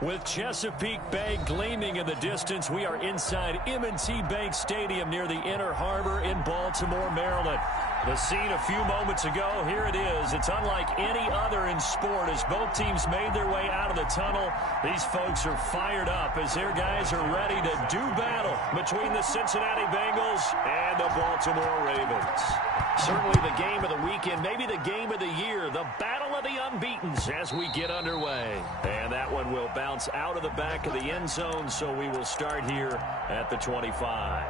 With Chesapeake Bay gleaming in the distance, we are inside M&T Bank Stadium near the Inner Harbor in Baltimore, Maryland. The scene a few moments ago, here it is. It's unlike any other in sport as both teams made their way out of the tunnel. These folks are fired up as their guys are ready to do battle between the Cincinnati Bengals and the Baltimore Ravens. Certainly the game of the weekend, maybe the game of the year, the battle of the unbeatens as we get underway. And that one will bounce out of the back of the end zone, so we will start here at the 25.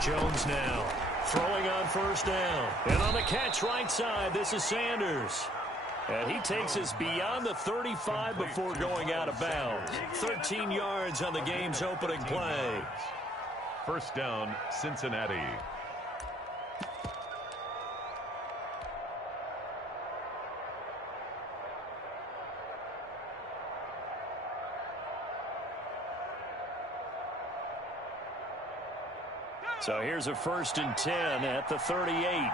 Jones now throwing on first down. And on the catch right side, this is Sanders. And he takes us beyond the 35 before going out of bounds. 13 yards on the game's opening play. First down, Cincinnati. So here's a 1st and 10 at the 38.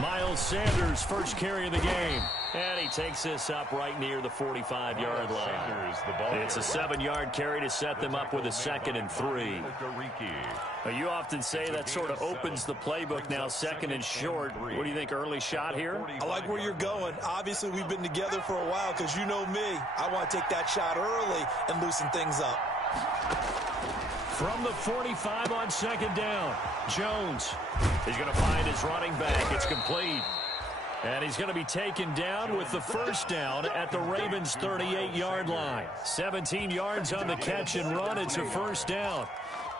Miles Sanders, first carry of the game. And he takes this up right near the 45-yard line. It's a 7-yard carry to set them up with a 2nd and 3. You often say that sort of opens the playbook now, 2nd and short. What do you think, early shot here? I like where you're going. Obviously, we've been together for a while because you know me. I want to take that shot early and loosen things up. From the 45 on 2nd down, Jones is going to find his running back. It's complete. And he's going to be taken down with the first down at the Ravens' 38-yard line. 17 yards on the catch and run. It's a first down.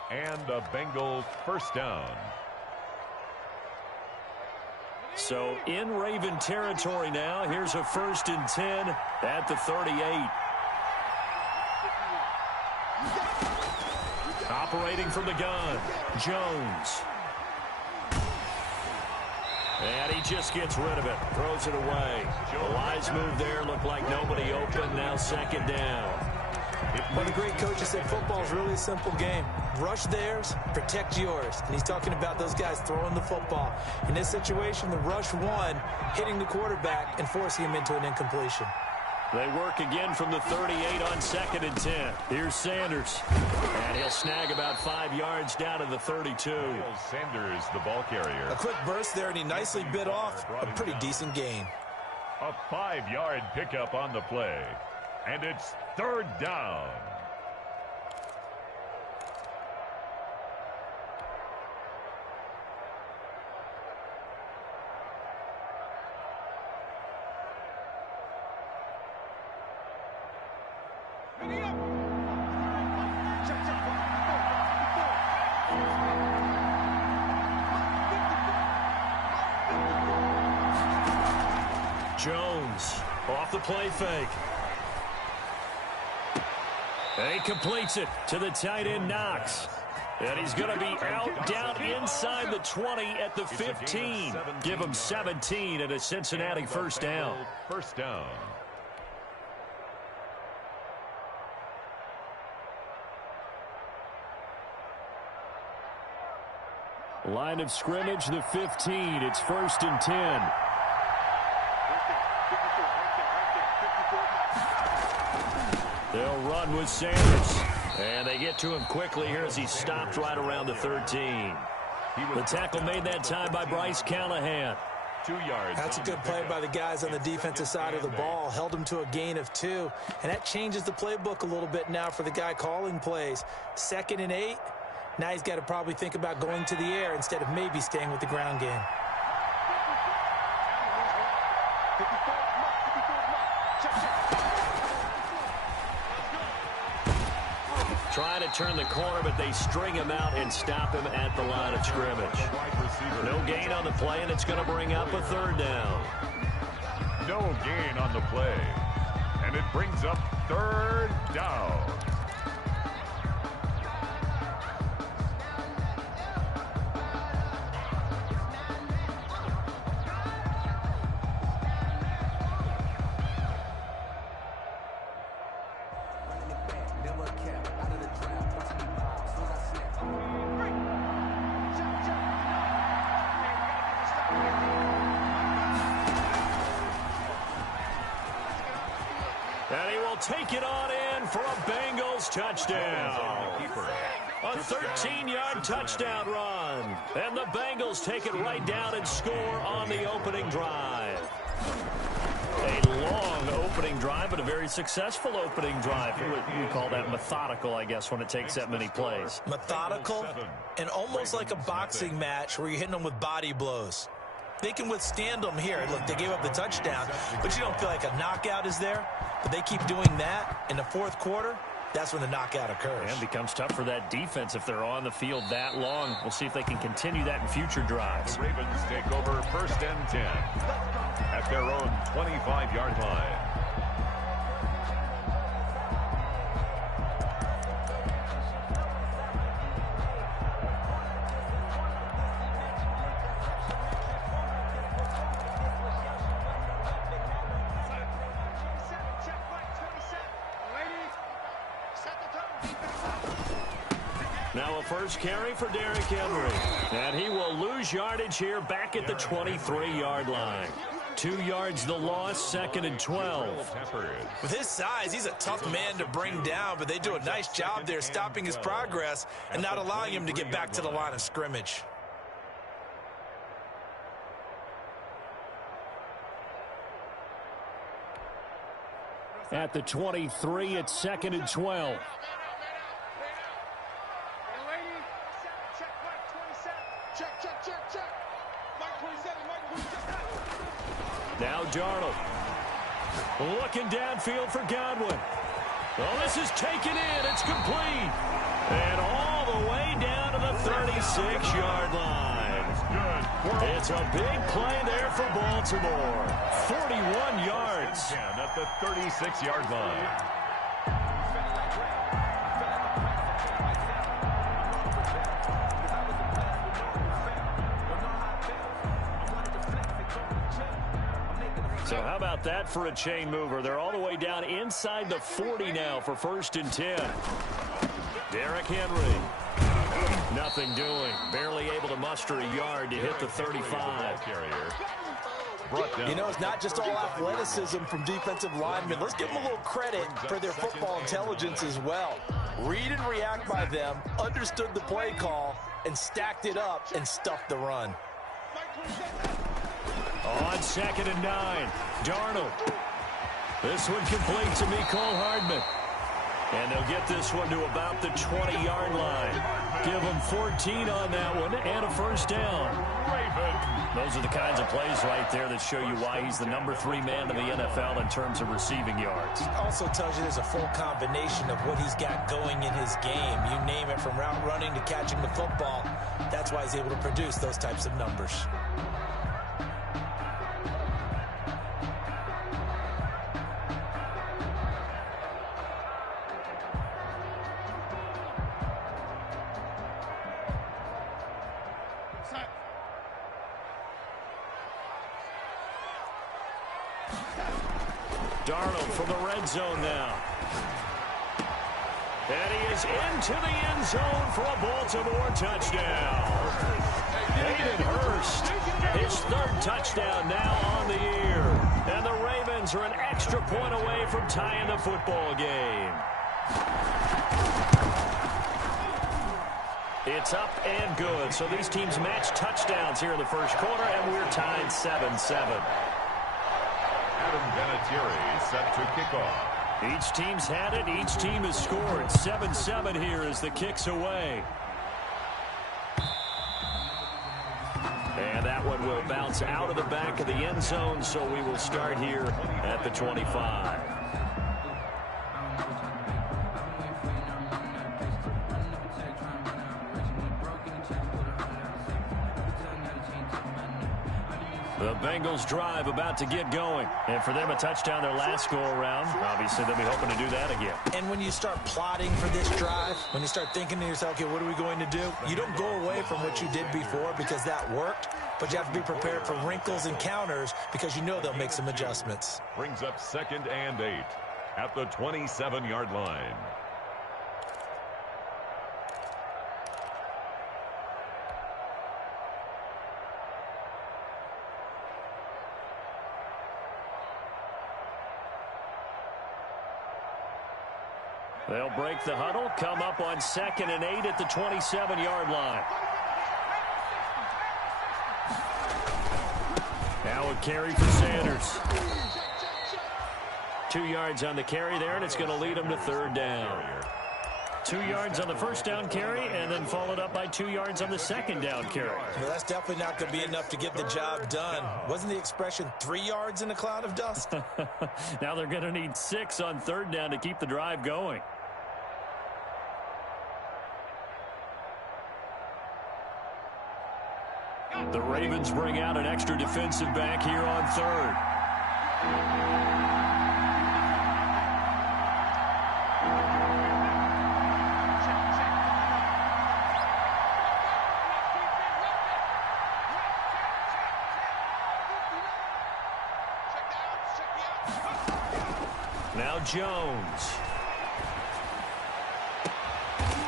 And the Bengals first down. So in Raven territory now. Here's a 1st and 10 at the 38. Operating from the gun, Jones. And he just gets rid of it, throws it away. A wise move there, looked like nobody open, now 2nd down. One of the great coaches said football is really a simple game. Rush theirs, protect yours. And he's talking about those guys throwing the football. In this situation, the rush one, hitting the quarterback and forcing him into an incompletion. They work again from the 38 on 2nd and 10. Here's Sanders. And he'll snag about 5 yards down to the 32. Sanders, the ball carrier. A quick burst there, and he nicely bit off a pretty decent gain. A 5-yard pickup on the play. And it's 3rd down. Jones off the play fake. And he completes it to the tight end, Knox. And he's going to be out down inside the 20 at the 15. Give him 17 and a Cincinnati first down. First down. Line of scrimmage, the 15. It's 1st and 10. They'll run with Sanders. And they get to him quickly here as he stopped right around the 13. The tackle made that time by Bryce Callahan. 2 yards. That's a good play by the guys on the defensive side of the ball. Held him to a gain of 2. And that changes the playbook a little bit now for the guy calling plays. 2nd and 8. Now he's got to probably think about going to the air instead of maybe staying with the ground game. Trying to turn the corner, but they string him out and stop him at the line of scrimmage. No gain on the play, and it's going to bring up a third down. No gain on the play. And it brings up third down. And he will take it on in for a Bengals touchdown. A 13-yard touchdown run. And the Bengals take it right down and score on the opening drive. A long opening drive, but a very successful opening drive. We call that methodical, I guess, when it takes that many plays. Methodical and almost like a boxing match where you're hitting them with body blows. They can withstand them here. Look, they gave up the touchdown, but you don't feel like a knockout is there. But they keep doing that in the fourth quarter. That's when the knockout occurs. And it becomes tough for that defense if they're on the field that long. We'll see if they can continue that in future drives. The Ravens take over first and 10 at their own 25-yard line. Now a first carry for Derrick Henry. And he will lose yardage here back at the 23-yard line. 2 yards the loss, second and 12. With his size, he's a tough man to bring down, but they do a nice job there stopping his progress and not allowing him to get back to the line of scrimmage. At the 23, it's second and 12. Now Darnold. Looking downfield for Godwin. Well, this is taken in. It's complete. And all the way down to the 36-yard line. It's a big play there for Baltimore. 41 yards. At the 36-yard line. So how about that for a chain mover? They're all the way down inside the 40 now for first and 10. Derrick Henry. Nothing doing. Barely able to muster a yard to hit the 35. You know, it's not just all athleticism from defensive linemen. Let's give them a little credit for their football intelligence as well. Read and react by them, understood the play call, and stacked it up and stuffed the run. On second and 9, Darnold. This one complete to Mecole Hardman. And they'll get this one to about the 20-yard line. Give them 14 on that one and a first down. Those are the kinds of plays right there that show you why he's the number 3 man in the NFL in terms of receiving yards. It also tells you there's a full combination of what he's got going in his game. You name it, from route running to catching the football. That's why he's able to produce those types of numbers. Darnold from the red zone now. And he is into the end zone for a Baltimore touchdown. Hayden Hurst, his 3rd touchdown now on the year. And the Ravens are an extra point away from tying the football game. It's up and good. So these teams match touchdowns here in the first quarter, and we're tied 7-7. Adam Vinatieri set to kick off. Each team's had it. Each team has scored. 7-7 here as the kick's away. And that one will bounce out of the back of the end zone, so we will start here at the 25. The Bengals drive about to get going. And for them, a touchdown their last go-around. Obviously, they'll be hoping to do that again. And when you start plotting for this drive, when you start thinking to yourself, okay, what are we going to do? You don't go away from what you did before because that worked, but you have to be prepared for wrinkles and counters because you know they'll make some adjustments. Brings up 2nd and 8 at the 27-yard line. They'll break the huddle, come up on 2nd and 8 at the 27-yard line. Now a carry for Sanders. 2 yards on the carry there, and it's going to lead them to 3rd down. 2 yards on the first down carry, and then followed up by 2 yards on the second down carry. Well, that's definitely not going to be enough to get the job done. Wasn't the expression 3 yards in a cloud of dust? Now they're going to need 6 on 3rd down to keep the drive going. The Ravens bring out an extra defensive back here on 3rd. Now Jones.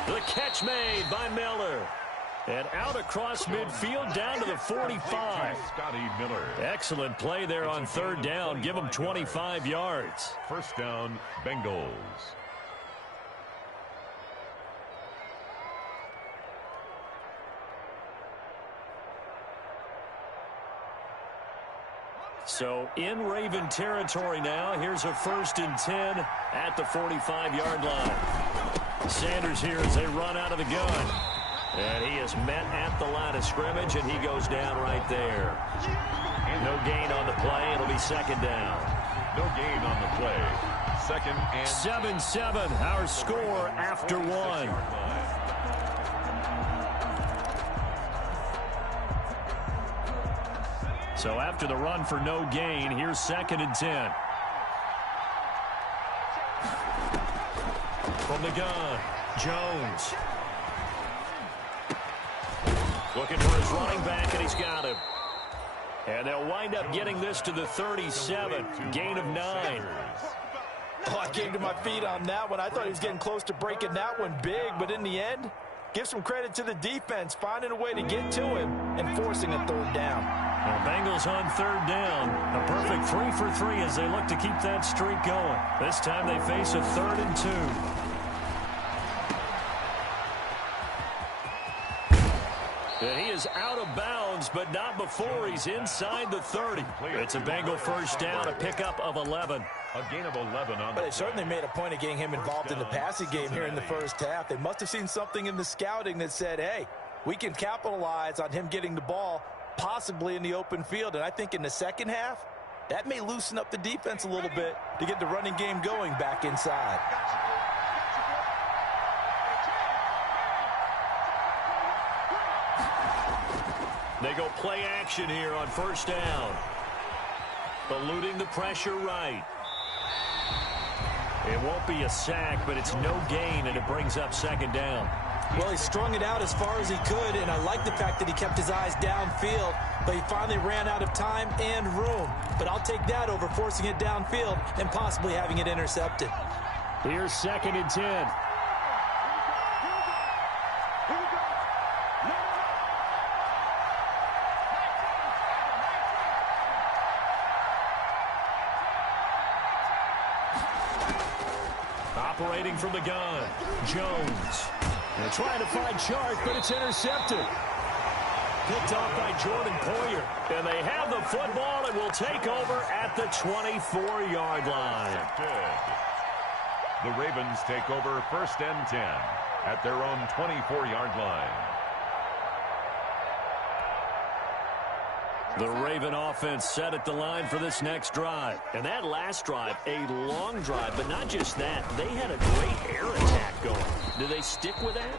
The catch made by Miller. And out across midfield down to the 45. Scotty Miller. Excellent play there on 3rd down. Give them 25 yards. 1st down, Bengals. So in Raven territory now. Here's a 1st and 10 at the 45-yard line. Sanders here as they run out of the gun. And he is met at the line of scrimmage, and he goes down right there. No gain on the play. It'll be 2nd down. No gain on the play. 2nd and 7-7, our score after 1. So after the run for no gain, here's 2nd and 10. From the gun, Jones. Looking for his running back, and he's got him. And they'll wind up getting this to the 37. Gain of 9. Oh, I came to my feet on that one. I thought he was getting close to breaking that one big, but in the end, give some credit to the defense, finding a way to get to him and forcing a 3rd down. Well, Bengals on 3rd down. A perfect 3 for 3 as they look to keep that streak going. This time they face a 3rd and 2. And he is out of bounds, but not before he's inside the 30. It's a Bengal 1st down, a pickup of 11. a gain of 11 on. But they certainly made a point of getting him involved in the passing game here in the first half. They must have seen something in the scouting that said, hey, we can capitalize on him getting the ball possibly in the open field. And I think in the second half, that may loosen up the defense a little bit to get the running game going back inside. They go play action here on first down. Eluding the pressure right. It won't be a sack, but it's no gain, and it brings up second down. Well, he strung it out as far as he could, and I like the fact that he kept his eyes downfield, but he finally ran out of time and room. But I'll take that over forcing it downfield and possibly having it intercepted. Here's 2nd and 10. Operating from the gun, Jones. They're trying to find Chark, but it's intercepted. Picked off by Jordan Poyer. And they have the football and will take over at the 24-yard line. The Ravens take over 1st and 10 at their own 24-yard line. The Raven offense set at the line for this next drive. And that last drive, a long drive, but not just that. They had a great air attack going. Do they stick with that?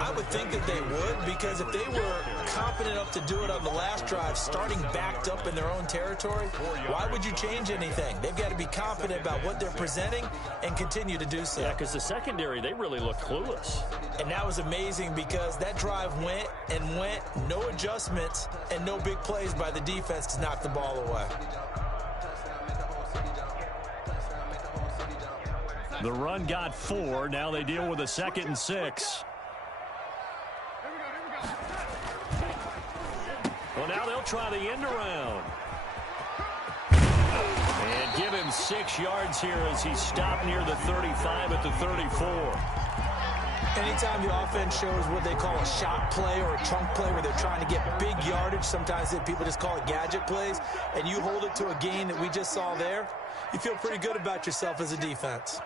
I would think that they would, because if they were confident enough to do it on the last drive, starting backed up in their own territory, why would you change anything? They've got to be confident about what they're presenting and continue to do so. Yeah, because the secondary, they really look clueless. And that was amazing because that drive went and went, no adjustments and no big plays by the defense to knock the ball away. The run got 4. Now they deal with a 2nd and 6. Well, now they'll try the end around. And give him 6 yards here as he stopped near the 35 at the 34. Anytime the offense shows what they call a shot play or a chunk play where they're trying to get big yardage, sometimes people just call it gadget plays, and you hold it to a gain that we just saw there, you feel pretty good about yourself as a defense.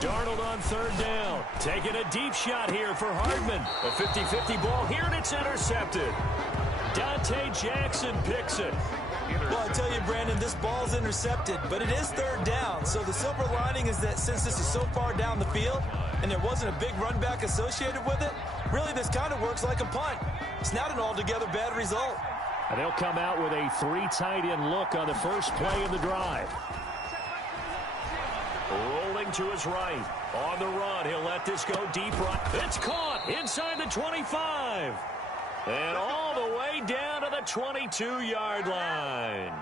Darnold on 3rd down. Taking a deep shot here for Hardman. A 50-50 ball here, and it's intercepted. Dante Jackson picks it. Well, I tell you, Brandon, this ball's intercepted, but it is 3rd down. So the silver lining is that since this is so far down the field and there wasn't a big run back associated with it, really this kind of works like a punt. It's not an altogether bad result. And they'll come out with a 3 tight end look on the first play of the drive. Rolling to his right. On the run, he'll let this go deep right. It's caught inside the 25. And all the way down to the 22-yard line.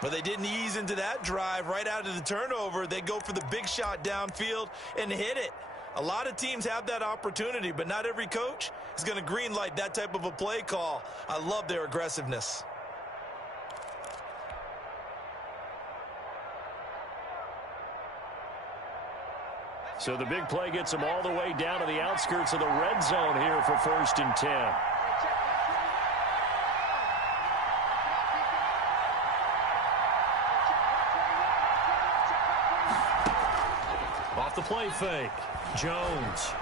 But they didn't ease into that drive right out of the turnover. They go for the big shot downfield and hit it. A lot of teams have that opportunity, but not every coach is going to green light that type of a play call. I love their aggressiveness. So the big play gets them all the way down to the outskirts of the red zone here for 1st and 10. Off the play fake. Jones.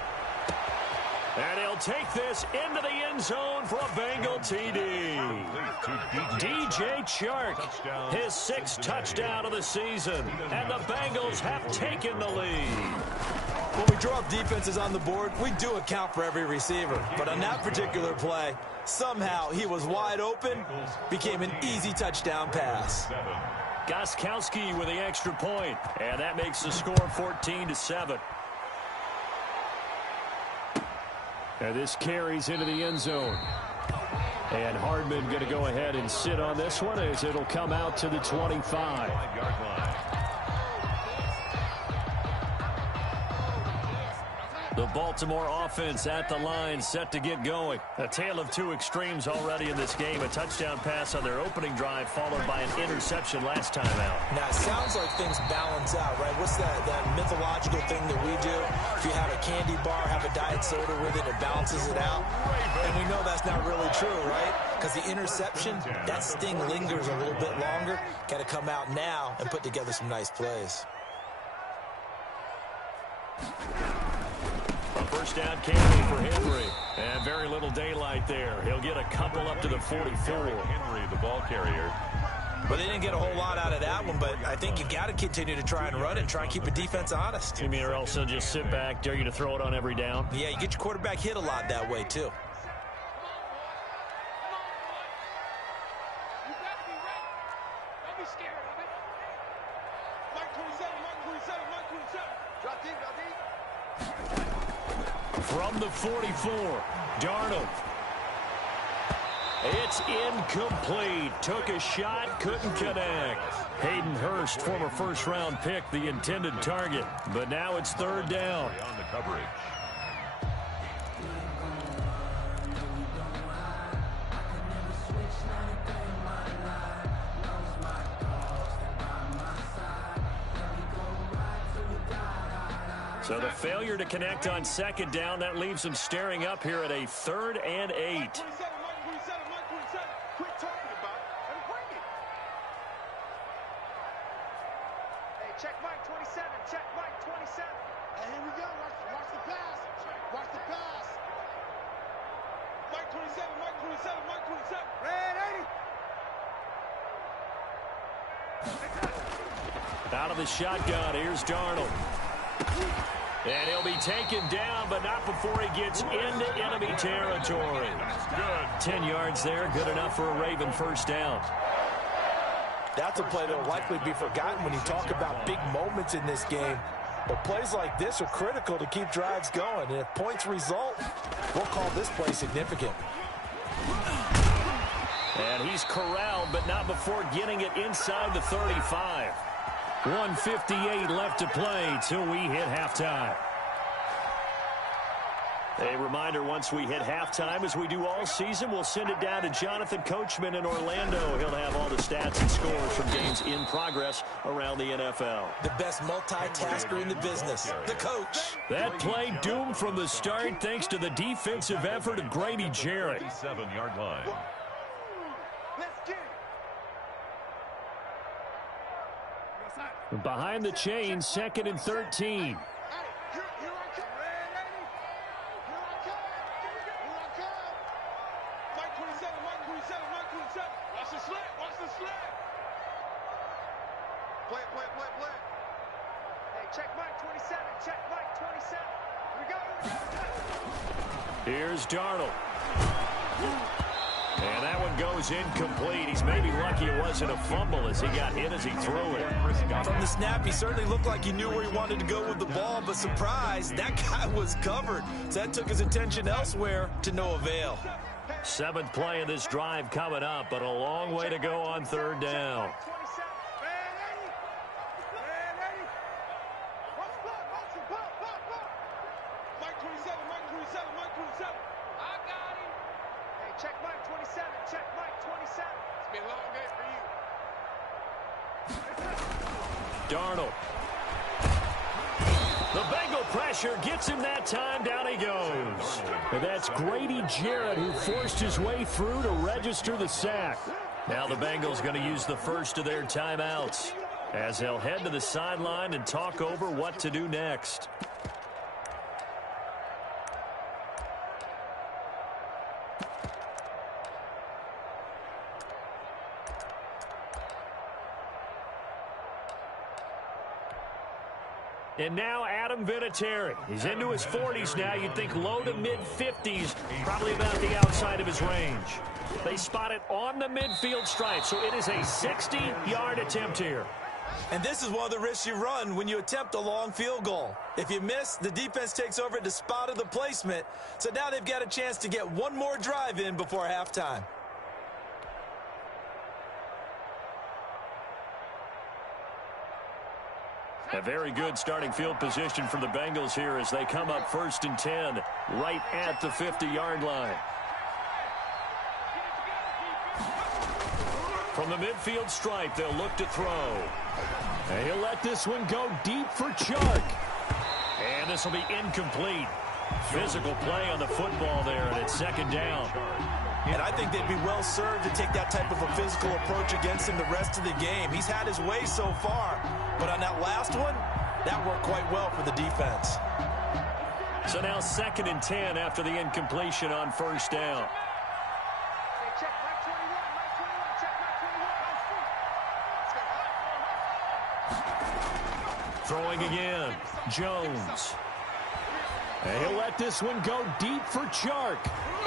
And he'll take this into the end zone for a Bengal TD. DJ Chark, his 6th touchdown of the season. And the Bengals have taken the lead. When we drop defenses on the board, we do account for every receiver. But on that particular play, somehow he was wide open, became an easy touchdown pass. Gostkowski with the extra point, and that makes the score 14-7. And this carries into the end zone. And Hardman going to go ahead and sit on this one as it'll come out to the 25. The Baltimore offense at the line, set to get going. A tale of 2 extremes already in this game. A touchdown pass on their opening drive, followed by an interception last time out. Now, it sounds like things balance out, right? What's that mythological thing that we do? If you have a candy bar, have a diet soda with it, it balances it out. And we know that's not really true, right? Because the interception, that sting lingers a little bit longer. Got to come out now and put together some nice plays. First down carry for Henry. And very little daylight there. He'll get a couple up to the 44. Henry, the ball carrier. But they didn't get a whole lot out of that one, but I think you got to continue to try and run it and try and keep the defense honest. You mean, or else they'll just sit back, dare you to throw it on every down? Yeah, you get your quarterback hit a lot that way, too. From the 44, Darnold. It's incomplete. Took a shot, couldn't connect. Hayden Hurst, former first-round pick, the intended target. But now it's 3rd down. On the coverage. So the failure to connect on 2nd down, that leaves them staring up here at a 3rd and 8. Check Mike 27. Check Mike 27. Hey, here we go. Watch the pass. Watch the pass. Mike 27. Mike 27. Mike 27. Red 80. Out of the shotgun, here's Darnold. And he'll be taken down, but not before he gets into enemy territory. Good. 10 yards there, good enough for a Raven first down. That's a play that will likely be forgotten when you talk about big moments in this game. But plays like this are critical to keep drives going. And if points result, we'll call this play significant. And he's corralled, but not before getting it inside the 35. 1:58 left to play till we hit halftime. A reminder, once we hit halftime, as we do all season, we'll send it down to Jonathan Coachman in Orlando. He'll have all the stats and scores from games in progress around the NFL. The best multitasker in the business, the coach. That play doomed from the start thanks to the defensive effort of Grady Jarrett. 37-yard line. Let's get it. Behind the chain, 2nd and 13. Here's Darnold. And that one goes incomplete. He's maybe lucky it wasn't a fumble as he got hit as he threw it. From the snap, he certainly looked like he knew where he wanted to go with the ball, but surprise, that guy was covered. So that took his attention elsewhere to no avail. 7th play of this drive coming up, but a long way to go on 3rd down. Darnold. The Bengal pressure gets him that time. Down he goes. And that's Grady Jarrett who forced his way through to register the sack. Now the Bengals going to use the first of their timeouts as they'll head to the sideline and talk over what to do next. And now Adam Vinatieri. He's into his 40s now. You'd think low to mid-50s, probably about the outside of his range. They spot it on the midfield stripe, so it is a 60-yard attempt here. And this is one of the risks you run when you attempt a long field goal. If you miss, the defense takes over at the spot of the placement. So now they've got a chance to get one more drive in before halftime. A very good starting field position for the Bengals here as they come up 1st and 10 right at the 50-yard line. From the midfield stripe, they'll look to throw. And he'll let this one go deep for Chark. And this will be incomplete. Physical play on the football there, and it's 2nd down. And I think they'd be well served to take that type of a physical approach against him the rest of the game. He's had his way so far, but on that last one, that worked quite well for the defense. So now 2nd and 10 after the incompletion on 1st down. Throwing again, Jones. And he'll let this one go deep for Chark.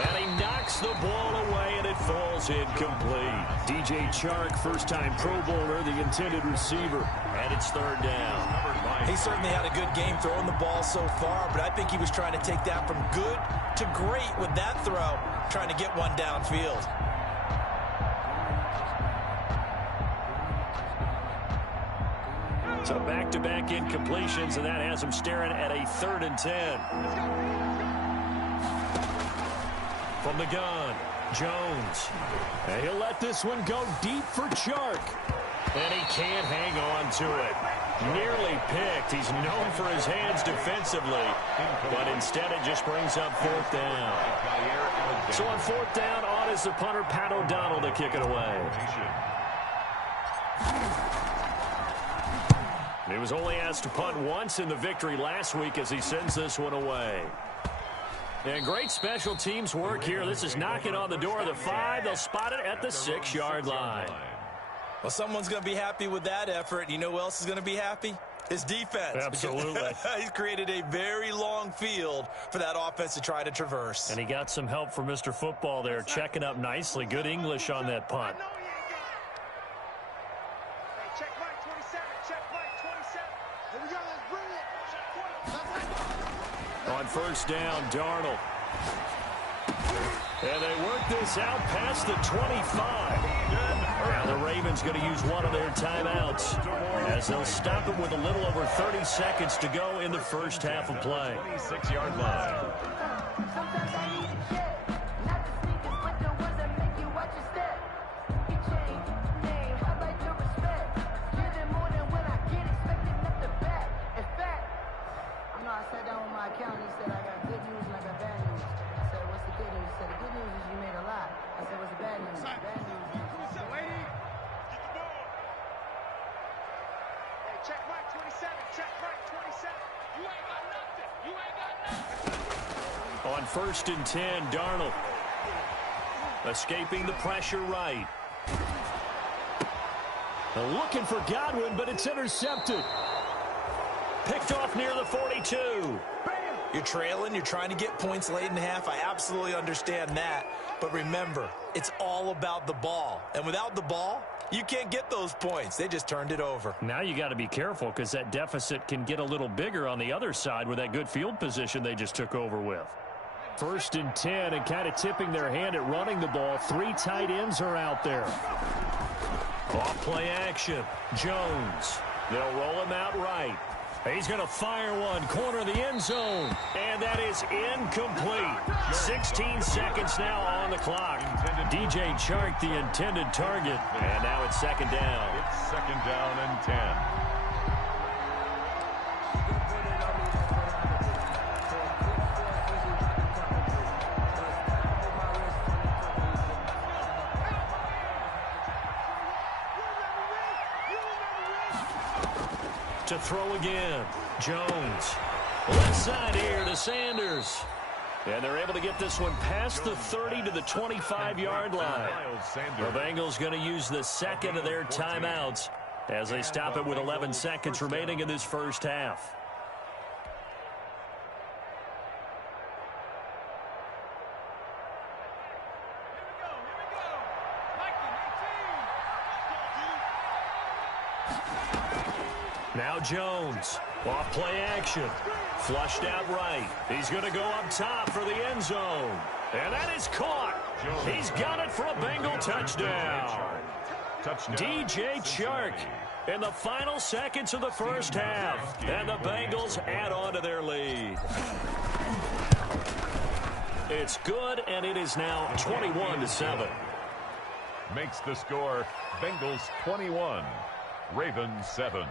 And he knocks the ball away, and it falls incomplete. DJ Chark, first-time Pro Bowler, the intended receiver. And it's 3rd down. He certainly had a good game throwing the ball so far, but I think he was trying to take that from good to great with that throw, trying to get one downfield. So back-to-back incompletions, and that has him staring at a 3rd and 10. From the gun, Jones. And he'll let this one go deep for Chark. And he can't hang on to it. Nearly picked. He's known for his hands defensively, but instead it just brings up 4th down. So on 4th down, on is the punter, Pat O'Donnell, to kick it away. He was only asked to punt once in the victory last week as he sends this one away. And great special teams work here. This is knocking on the door of the 5. They'll spot it at the 6-yard line. Well, someone's going to be happy with that effort. You know who else is going to be happy? His defense. Absolutely. He's created a very long field for that offense to try to traverse. And he got some help from Mr. Football there, checking up nicely. Good English on that punt. Check Mike 27. Check Mike 27. Here we go. That's brilliant. On first down, Darnold. And they work this out past the 25. Now the Ravens going to use one of their timeouts as they'll stop it with a little over 30 seconds to go in the first half of play. 26-yard line. Check Mike 27. Check Mike 27. You ain't got nothing. You ain't got nothing. On first and 10, Darnold. Escaping the pressure right. Looking for Godwin, but it's intercepted. Picked off near the 42. You're trailing. You're trying to get points late in the half. I absolutely understand that. But remember, it's all about the ball. And without the ball, you can't get those points. They just turned it over. Now you got to be careful because that deficit can get a little bigger on the other side with that good field position they just took over with. First and 10 and kind of tipping their hand at running the ball. 3 tight ends are out there. Off play action. Jones. They'll roll him out right. He's going to fire one, corner of the end zone, and that is incomplete. 16 seconds now on the clock. DJ Chark, the intended target, and now it's second down. It's second down and 10. To throw again. Jones. Left side here to Sanders. And they're able to get this one past the 30 to the 25-yard line. The Bengals going to use the second of their timeouts as they stop it with 11 seconds remaining in this first half. Now Jones, off play action, flushed out right. He's going to go up top for the end zone. And that is caught. He's got it for a Bengal touchdown. DJ Chark in the final seconds of the first half. And the Bengals add on to their lead. It's good, and it is now 21-7. Makes the score Bengals 21, Ravens 7.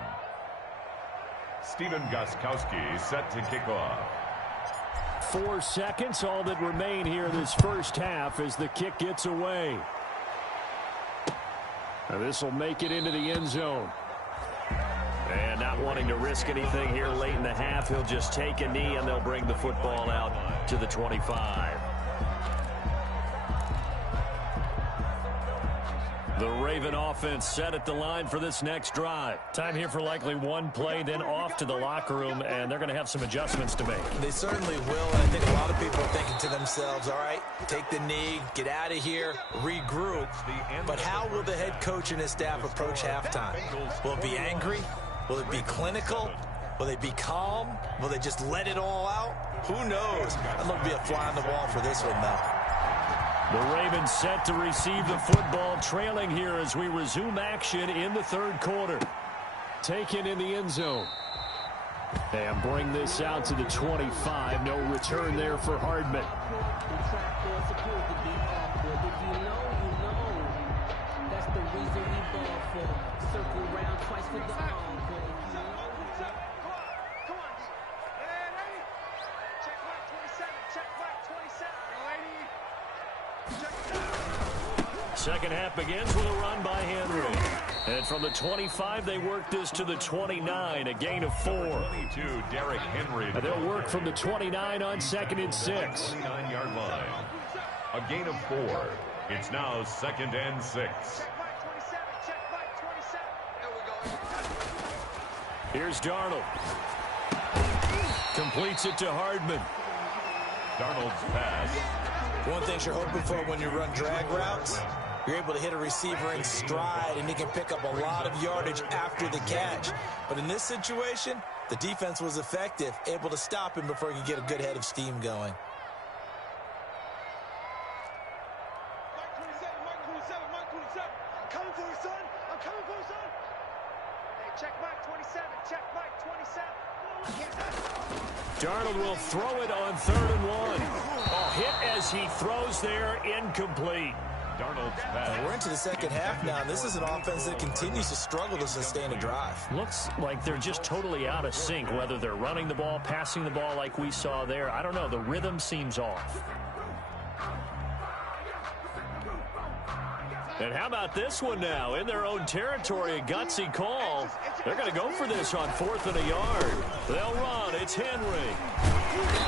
Stephen Gostkowski set to kick off. 4 seconds, all that remain here in this first half as the kick gets away. Now this will make it into the end zone. And not wanting to risk anything here late in the half, he'll just take a knee and they'll bring the football out to the 25. The Raven offense set at the line for this next drive. Time here for likely one play, then off to the locker room, and they're going to have some adjustments to make. They certainly will, and I think a lot of people are thinking to themselves, all right, take the knee, get out of here, regroup. But how will the head coach and his staff approach halftime? Will it be angry? Will it be clinical? Will they be calm? Will they just let it all out? Who knows? I'd love to be a fly on the wall for this one, though. The Ravens set to receive the football, trailing here as we resume action in the third quarter. Taken in the end zone. And bring this out to the 25. No return there for Hardman. Second half begins with a run by Henry. And from the 25, they work this to the 29, a gain of 4. 22, Derrick Henry. And they'll work from the 29 on second and 6. 29-yard line. A gain of 4. It's now second and 6. Here's Darnold. Completes it to Hardman. Darnold's pass. One thing you're hoping for when you run drag routes, you're able to hit a receiver in stride, and he can pick up a lot of yardage after the catch. But in this situation, the defense was effective, able to stop him before he could get a good head of steam going. I'm coming for you, son. I'm coming for you, son. Hey, check Mike 27. Check Mike 27. Darnold will throw it on 3rd and 1. Hit as he throws there, incomplete. Darnold's pass. We're into the second half now. This is an offense that continues to struggle to sustain a drive. Looks like they're just totally out of sync, whether they're running the ball, passing the ball like we saw there. I don't know. The rhythm seems off. And how about this one now? In their own territory, a gutsy call. They're going to go for this on 4th and a yard. They'll run. It's Henry.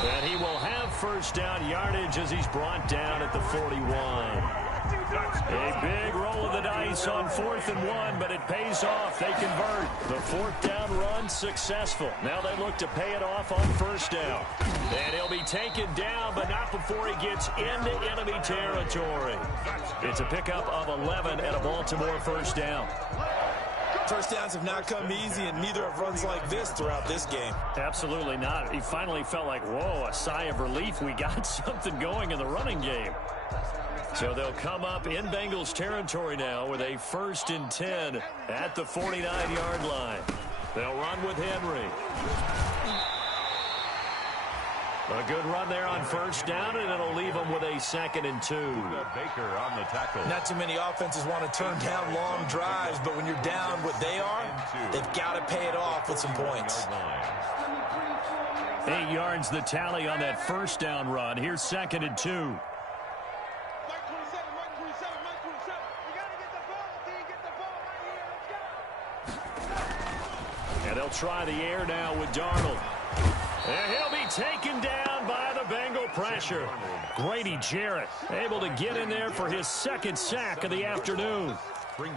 And he will have first down yardage as he's brought down at the 41. A big roll of the dice on 4th and 1, but it pays off. They convert. The 4th down run successful. Now they look to pay it off on 1st down. And he'll be taken down, but not before he gets into enemy territory. It's a pickup of 11 and a Baltimore 1st down. First downs have not come easy, and neither have runs like this throughout this game. Absolutely not. He finally felt like, whoa, a sigh of relief. We got something going in the running game. So they'll come up in Bengals territory now with a 1st and 10 at the 49-yard line. They'll run with Henry. A good run there on 1st down, and it'll leave them with a 2nd and 2. Baker on the tackle. Not too many offenses want to turn down long drives, but when you're down what they are, they've got to pay it off with some points. 8 yards the tally on that 1st down run. Here's 2nd and 2. Mike 27, Mike 27, Mike 27. You got to get the ball. D, get the ball right here. Let's go. And they'll try the air now with Darnold. And he'll be taken down by the Bengal pressure. Grady Jarrett able to get in there for his 2nd sack of the afternoon.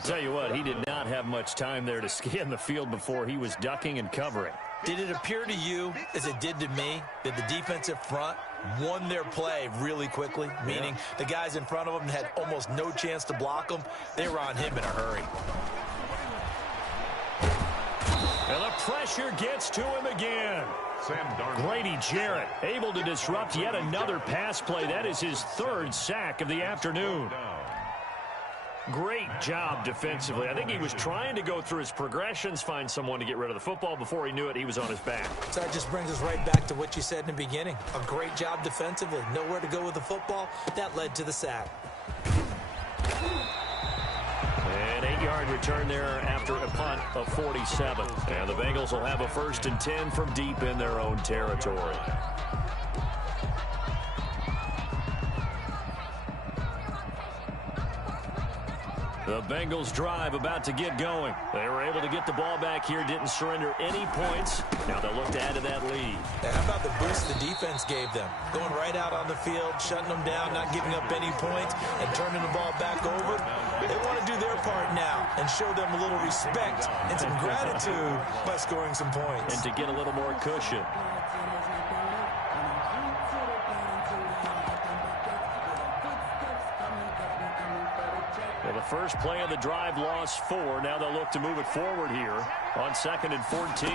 Tell you what, he did not have much time there to scan the field before he was ducking and covering. Did it appear to you, as it did to me, that the defensive front won their play really quickly? Meaning the guys in front of them had almost no chance to block them. They were on him in a hurry. And the pressure gets to him again. Sam Darnold. Grady Jarrett able to disrupt yet another pass play. That is his 3rd sack of the afternoon. Great job defensively. I think he was trying to go through his progressions, find someone to get rid of the football. Before he knew it, he was on his back. So that just brings us right back to what you said in the beginning. A great job defensively. Nowhere to go with the football. That led to the sack. An 8-yard return there after a punt of 47. And the Bengals will have a 1st and 10 from deep in their own territory. The Bengals drive about to get going. They were able to get the ball back here, didn't surrender any points. Now they'll look to add to that lead. Now, how about the boost the defense gave them? Going right out on the field, shutting them down, not giving up any points, and turning the ball back over. They want to do their part now and show them a little respect and some gratitude by scoring some points. And to get a little more cushion. Well, the first play of the drive lost 4. Now they'll look to move it forward here on 2nd and 14.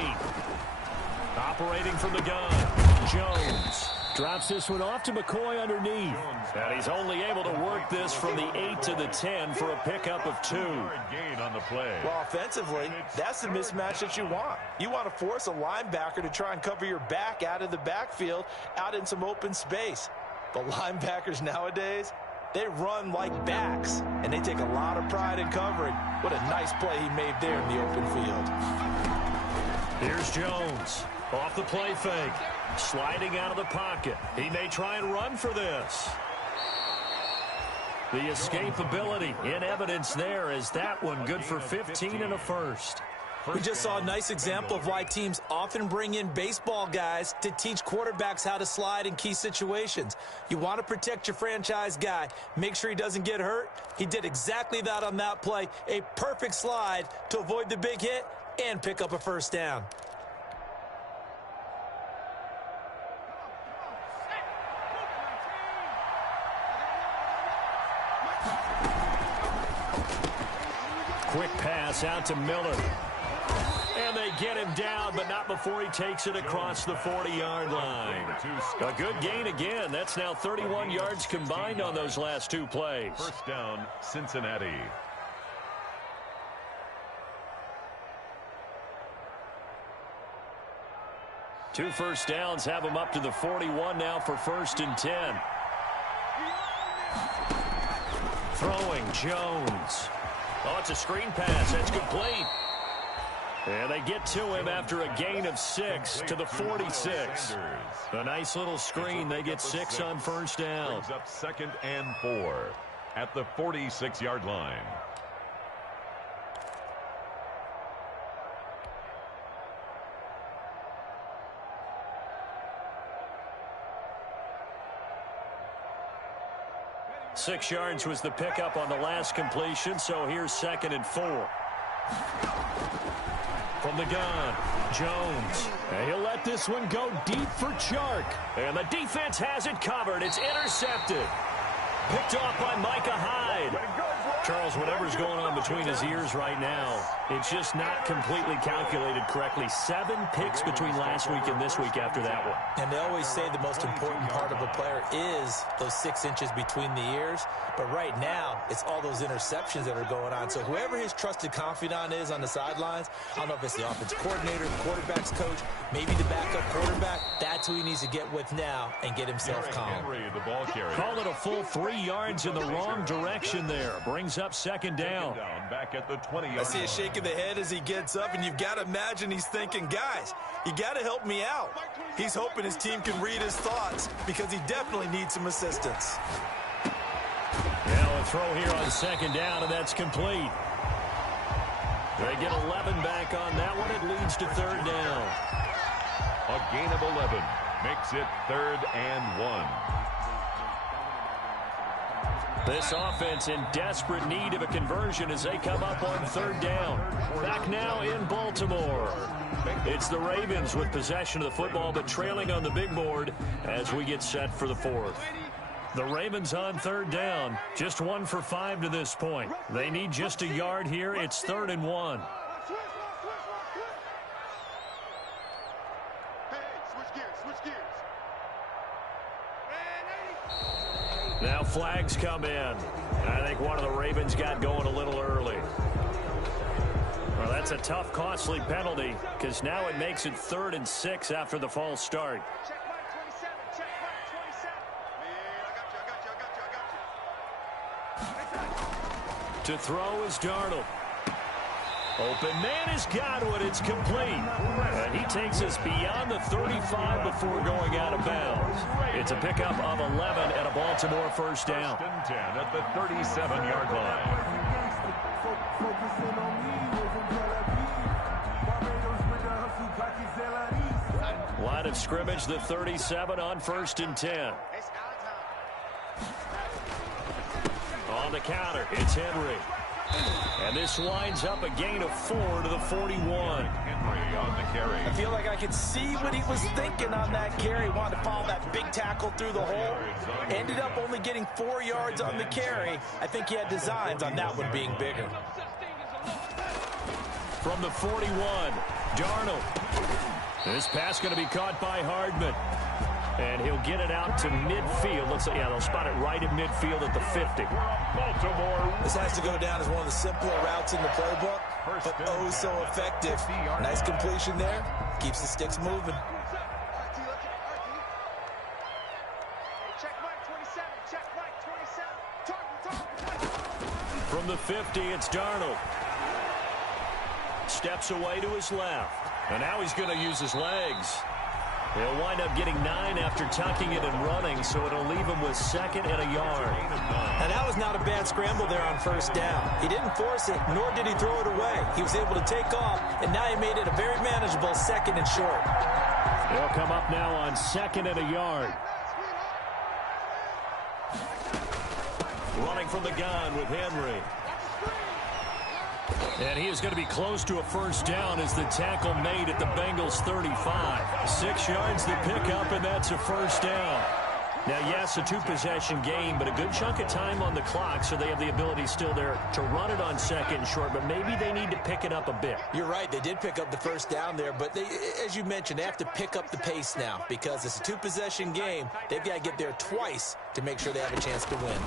Operating from the gun, Jones drops this one off to McCoy underneath. And he's only able to work this from the 8 to the 10 for a pickup of 2. Gain on the play. Well, offensively, that's the mismatch that you want. You want to force a linebacker to try and cover your back out of the backfield, out in some open space. The linebackers nowadays, they run like backs, and they take a lot of pride in covering. What a nice play he made there in the open field. Here's Jones. Off the play fake. Sliding out of the pocket. He may try and run for this. The escapability in evidence there is that one good for 15 and a 1st. We just saw a nice example of why teams often bring in baseball guys to teach quarterbacks how to slide in key situations. You want to protect your franchise guy. Make sure he doesn't get hurt. He did exactly that on that play. A perfect slide to avoid the big hit and pick up a first down. Quick pass out to Miller. And they get him down, but not before he takes it across the 40-yard line. A good gain again. That's now 31 yards combined on those last two plays. First down, Cincinnati. Two first downs have him up to the 41 now for 1st and 10. Throwing Jones. Oh, it's a screen pass. That's complete. And they get to him after a gain of 6 to the 46. A nice little screen. They get 6 on first down. Brings up 2nd and 4 at the 46-yard line. Six yards was the pickup on the last completion, so here's 2nd and 4. From the gun, Jones. And he'll let this one go deep for Chark. And the defense has it covered. It's intercepted. Picked off by Micah Hyde. Charles, whatever's going on between his ears right now, it's just not completely calculated correctly. 7 picks between last week and this week after that one. And they always say the most important part of a player is those 6 inches between the ears. But right now, it's all those interceptions that are going on. So whoever his trusted confidant is on the sidelines, I don't know if it's the offensive coordinator, the quarterback's coach, maybe the backup quarterback, that's who he needs to get with now and get himself calm. Henry, the ball carrier. Call it a full 3 yards in the wrong direction there. Brings up 2nd down. Back at the 20-yard line. I see a shake of the head as he gets up, and you've got to imagine he's thinking, guys, you got to help me out. He's hoping his team can read his thoughts because he definitely needs some assistance. Now a throw here on 2nd down, and that's complete. They get 11 back on that one. It leads to 3rd down. A gain of 11 makes it 3rd and 1. This offense in desperate need of a conversion as they come up on 3rd down. Back now in Baltimore. It's the Ravens with possession of the football, but trailing on the big board as we get set for the 4th. The Ravens on 3rd down, just 1 for 5 to this point. They need just a yard here. It's 3rd and 1. Now flags come in. I think one of the Ravens got going a little early. Well, that's a tough, costly penalty because now it makes it 3rd and 6 after the false start. To throw is Darnold. Open man is Godwin. It's complete. And he takes us beyond the 35 before going out of bounds. It's a pickup of 11 and a Baltimore first down. 1st and 10 at the 37-yard line. Line of scrimmage, the 37 on 1st and 10. On the counter, it's Henry. And this winds up a gain of 4 to the 41. Henry on the carry. I feel like I could see what he was thinking on that carry. Wanted to follow that big tackle through the hole. Ended up only getting 4 yards on the carry. I think he had designs on that one being bigger. From the 41, Darnold. This pass going to be caught by Hardman. And he'll get it out to midfield. Looks like, yeah, they'll spot it right in midfield at the 50. Baltimore. This has to go down as one of the simpler routes in the playbook, but oh so effective. Nice completion there. Keeps the sticks moving. From the 50, it's Darnold. Steps away to his left. And now he's going to use his legs. He'll wind up getting 9 after tucking it and running, so it'll leave him with 2nd and a yard. And that was not a bad scramble there on 1st down. He didn't force it, nor did he throw it away. He was able to take off, and now he made it a very manageable 2nd and short. They'll come up now on 2nd and a yard. Running from the gun with Henry. And he is going to be close to a 1st down as the tackle made at the Bengals 35. 6 yards to pick up, and that's a 1st down. Now, yes, a 2-possession game, but a good chunk of time on the clock, so they have the ability still there to run it on 2nd and short, but maybe they need to pick it up a bit. You're right. They did pick up the 1st down there, but they, as you mentioned, they have to pick up the pace now because it's a 2-possession game. They've got to get there twice to make sure they have a chance to win.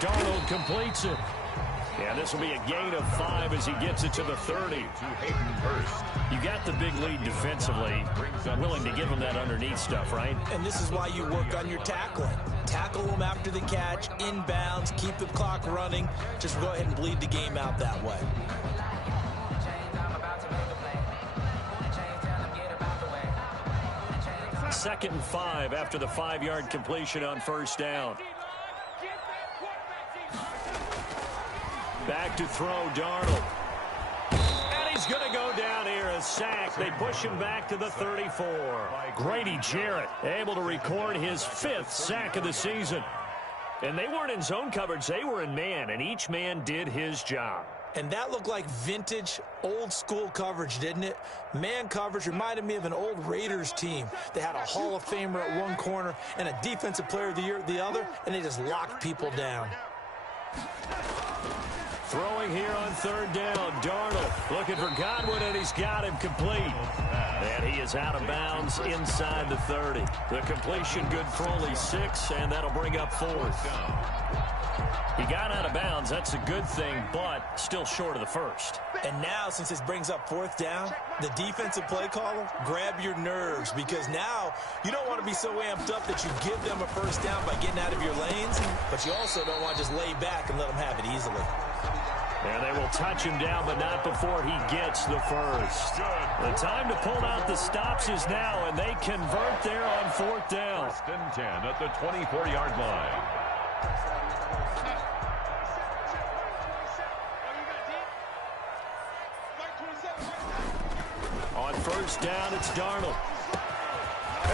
Darnold completes it. Yeah, this will be a gain of 5 as he gets it to the 30. To Hayden Hurst. You got the big lead defensively. Willing to give him that underneath stuff, right? And this is why you work on your tackling. Tackle them after the catch, inbounds, keep the clock running. Just go ahead and bleed the game out that way. Second and 5 after the 5-yard completion on 1st down. Back to throw, Darnold. And he's going to go down here, a sack. They push him back to the 34. Grady Jarrett able to record his 5th sack of the season. And they weren't in zone coverage. They were in man, and each man did his job. And that looked like vintage, old-school coverage, didn't it? Man coverage reminded me of an old Raiders team. They had a Hall of Famer at one corner and a Defensive Player of the Year at the other, and they just locked people down. Throwing here on 3rd down, Darnold looking for Godwin, and he's got him complete. And he is out of bounds inside the 30. The completion good for only 6, and that'll bring up 4th. He got out of bounds. That's a good thing, but still short of the 1st. And now, since this brings up 4th down, the defensive play caller, grab your nerves, because now you don't want to be so amped up that you give them a 1st down by getting out of your lanes, but you also don't want to just lay back and let them have it easily. And they will touch him down, but not before he gets the 1st. The time to pull out the stops is now, and they convert there on 4th down. 1st and 10 at the 24-yard line. On 1st down, it's Darnold.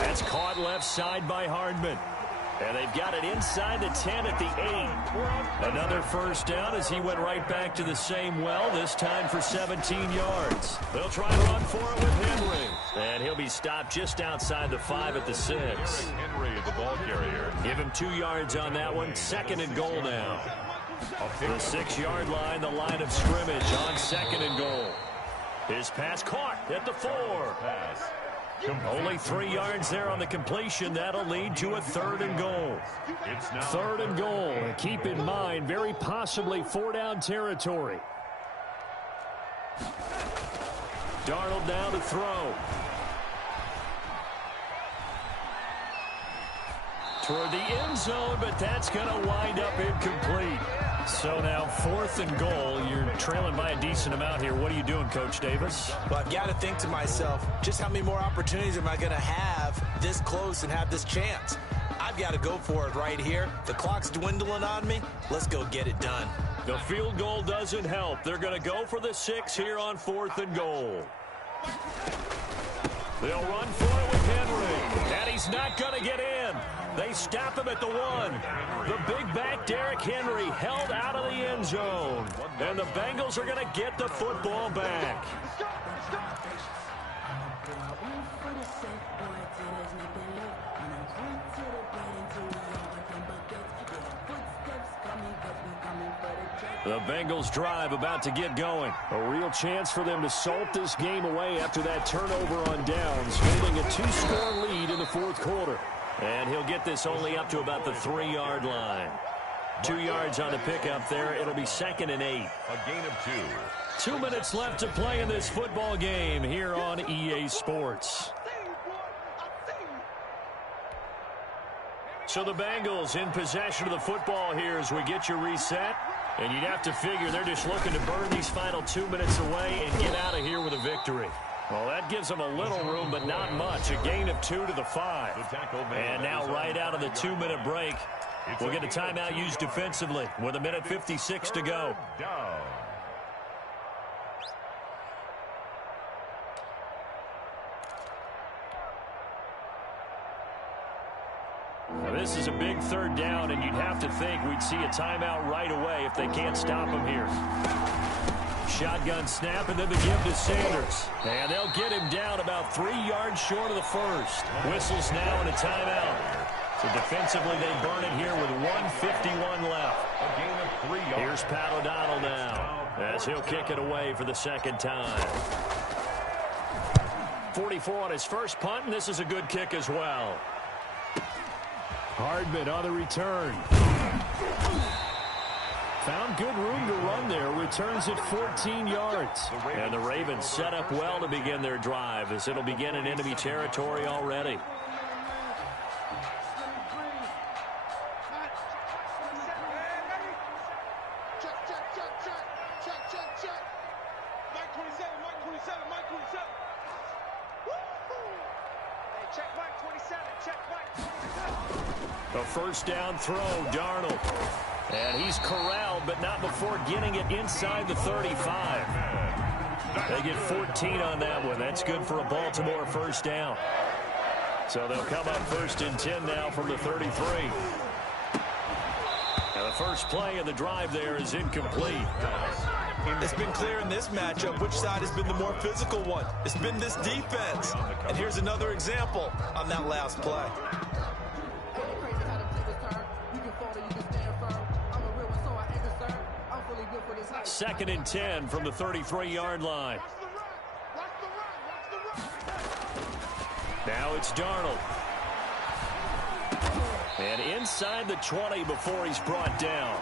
That's caught left side by Hardman. And they've got it inside the 10 at the 8. Another 1st down as he went right back to the same well, this time for 17 yards. They'll try to run for it with Henry. And he'll be stopped just outside the 5 at the 6. Henry, the ball carrier. Give him 2 yards on that one. 2nd and goal now. The 6-yard line, the line of scrimmage on 2nd and goal. His pass caught at the 4. Pass. Only 3 yards there on the completion. That'll lead to a 3rd and goal. It's now 3rd and goal. Keep in mind, very possibly 4-down territory. Darnold down to throw. Toward the end zone, but that's going to wind up incomplete. So now 4th and goal. You're trailing by a decent amount here. What are you doing, Coach Davis? Well, I've got to think to myself, just how many more opportunities am I going to have this close and have this chance? I've got to go for it right here. The clock's dwindling on me. Let's go get it done. The field goal doesn't help. They're going to go for the 6 here on 4th and goal. They'll run for it with Henry. And he's not going to get in. They stop him at the 1. The big back Derrick Henry held out of the end zone. And the Bengals are going to get the football back. The Bengals drive about to get going. A real chance for them to salt this game away after that turnover on downs, holding a 2-score lead in the 4th quarter. And he'll get this only up to about the 3-yard line. 2 yards on the pickup there. It'll be 2nd and 8. a gain of 2. 2 minutes left to play in this football game here on EA Sports. So the Bengals in possession of the football here as we get you reset. And you'd have to figure they're just looking to burn these final 2 minutes away and get out of here with a victory. Well, that gives them a little room, but not much. A gain of 2 to the 5. And now right out of the 2-minute break, we'll get a timeout used defensively with 1:56 to go. Now, this is a big 3rd down, and you'd have to think we'd see a timeout right away if they can't stop him here. Shotgun snap, and then the give to Sanders. And they'll get him down about 3 yards short of the first. Whistles now in a timeout. So defensively, they burn it here with 1:51 left. A gain of 3 yards. Here's Pat O'Donnell now, as he'll kick it away for the 2nd time. 44 on his first punt, and this is a good kick as well. Hardman on the return. Found good room to run there. Returns at 14 yards. And the Ravens set up well to begin their drive as it'll begin in enemy territory already. A first down throw, Darnold. And he's corralled, but not before getting it inside the 35. They get 14 on that one. That's good for a Baltimore first down. So they'll come up 1st and 10 now from the 33. Now the first play of the drive there is incomplete. It's been clear in this matchup which side has been the more physical one. It's been this defense. And here's another example on that last play. 2nd and 10 from the 33-yard line. Now it's Darnold. And inside the 20 before he's brought down.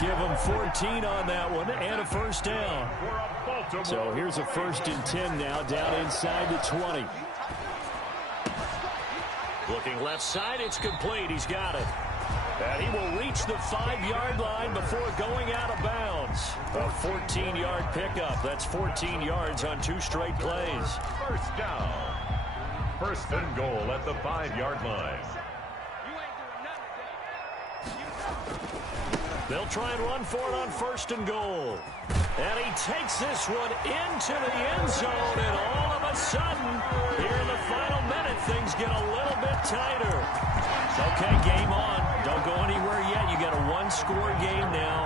Give him 14 on that one and a first down. So here's a 1st and 10 now down inside the 20. Looking left side, it's complete. He's got it. And he will reach the 5-yard line before going out of bounds. A 14-yard pickup. That's 14 yards on 2 straight plays. First down. 1st and goal at the 5-yard line. They'll try and run for it on 1st and goal. And he takes this one into the end zone. And all of a sudden, here in the final minute, things get a little bit tighter. Okay, game on. Don't go anywhere yet. You got a 1-score game now.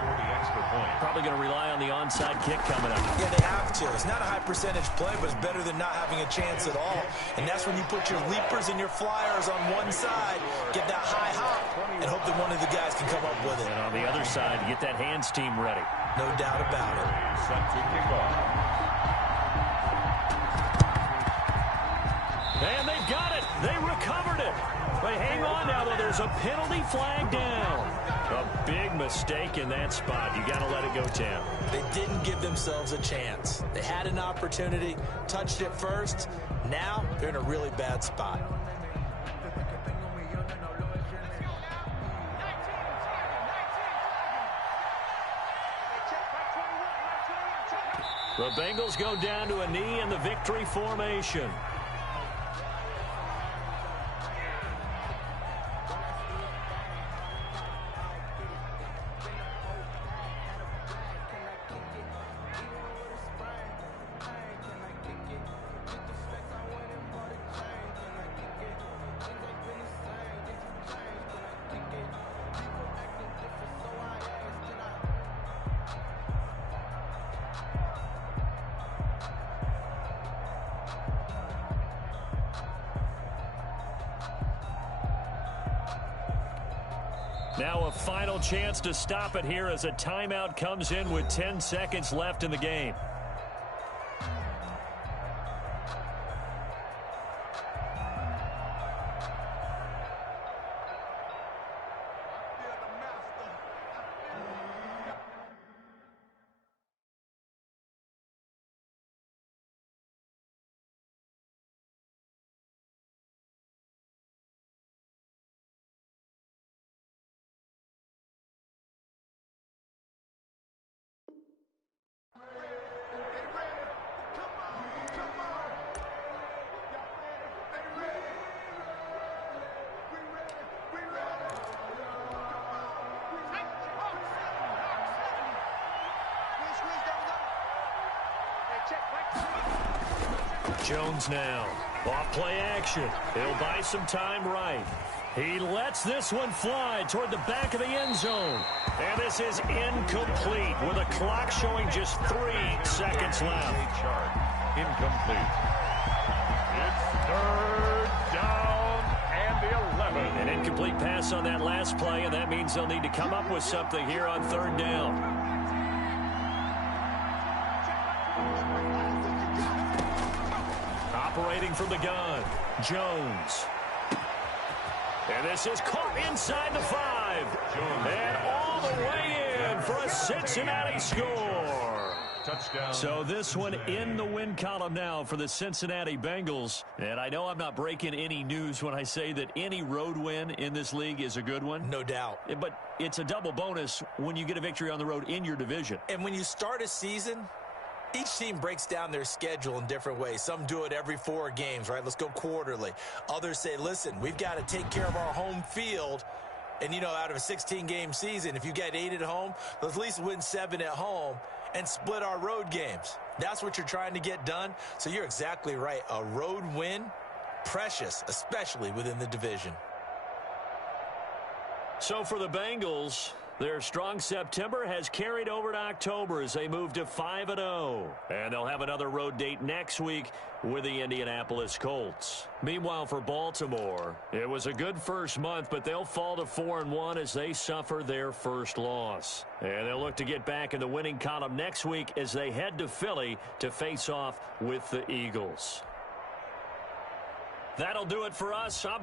Probably going to rely on the onside kick coming up. Yeah, they have to. It's not a high-percentage play, but it's better than not having a chance at all. And that's when you put your leapers and your flyers on one side, get that high hop, and hope that one of the guys can come up with it. And on the other side, get that hands team ready. No doubt about it. Set to kick off. And they've got it. They recovered it. But hang on now, though. There's a penalty flag down. A big mistake in that spot. You got to let it go, Tam. They didn't give themselves a chance. They had an opportunity, touched it first. Now they're in a really bad spot. The Bengals go down to a knee in the victory formation. Now a final chance to stop it here as a timeout comes in with 10 seconds left in the game. Jones now. Off play action. He'll buy some time right. He lets this one fly toward the back of the end zone. And this is incomplete with a clock showing just 3 seconds left. Incomplete. It's third down and the 11. An incomplete pass on that last play, and that means they'll need to come up with something here on third down. Operating from the gun, Jones. And this is caught inside the 5. And all the way in for a Cincinnati score. Touchdown. So this one in the win column now for the Cincinnati Bengals. And I know I'm not breaking any news when I say that any road win in this league is a good one. No doubt. But it's a double bonus when you get a victory on the road in your division. And when you start a season, each team breaks down their schedule in different ways. Some do it every 4 games, right? Let's go quarterly. Others say, listen, we've got to take care of our home field. And, you know, out of a 16-game season, if you get 8 at home, let's at least win 7 at home and split our road games. That's what you're trying to get done. So you're exactly right. A road win, precious, especially within the division. So for the Bengals, their strong September has carried over to October as they move to 5-0. And they'll have another road date next week with the Indianapolis Colts. Meanwhile, for Baltimore, it was a good first month, but they'll fall to 4-1 as they suffer their first loss. And they'll look to get back in the winning column next week as they head to Philly to face off with the Eagles. That'll do it for us. I'm